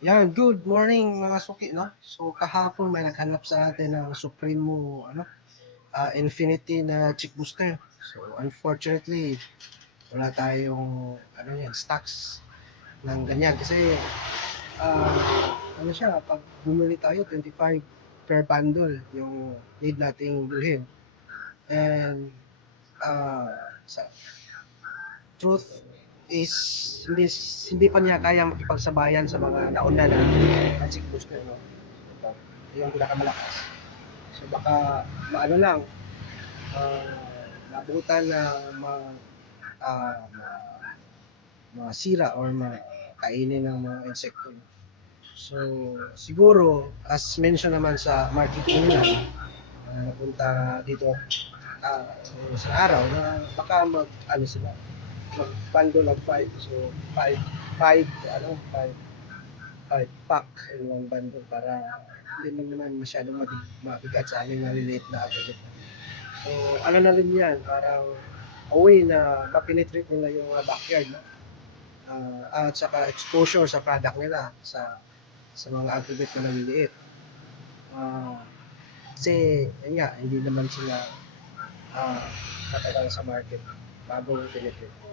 Yan, good morning mga suki, no? So kahapon may naghanap sa atin ng Supremo Infinity na chick booster. So unfortunately, wala tayong yan, stocks ng ganyan kasi pag bumili tayo 25 per bundle yung need nating bilhin. And uh, sa truth is hindi hindi pa niya kaya makipagsabayan sa mga nauna na chick booster, no? Yung pinakamalakas. So baka maano lang, uh, mabutan ng uh, sira or kainin ng mga insekto. So siguro, as mention naman sa marketing nila, napunta dito sa araw na baka ano sila, mag bundle of 5. So 5 5 5 pack in one bundle para hindi naman masyadong mabigat sa aming maliliit na atlet. So, ano na rin yan, parang a way na mapenetrate nila yung backyard, no? At saka exposure sa product nila sa mga alphabet na maliliit. Uh, Kasi, yun nga, hindi naman sila matagal sa market bago penetrate.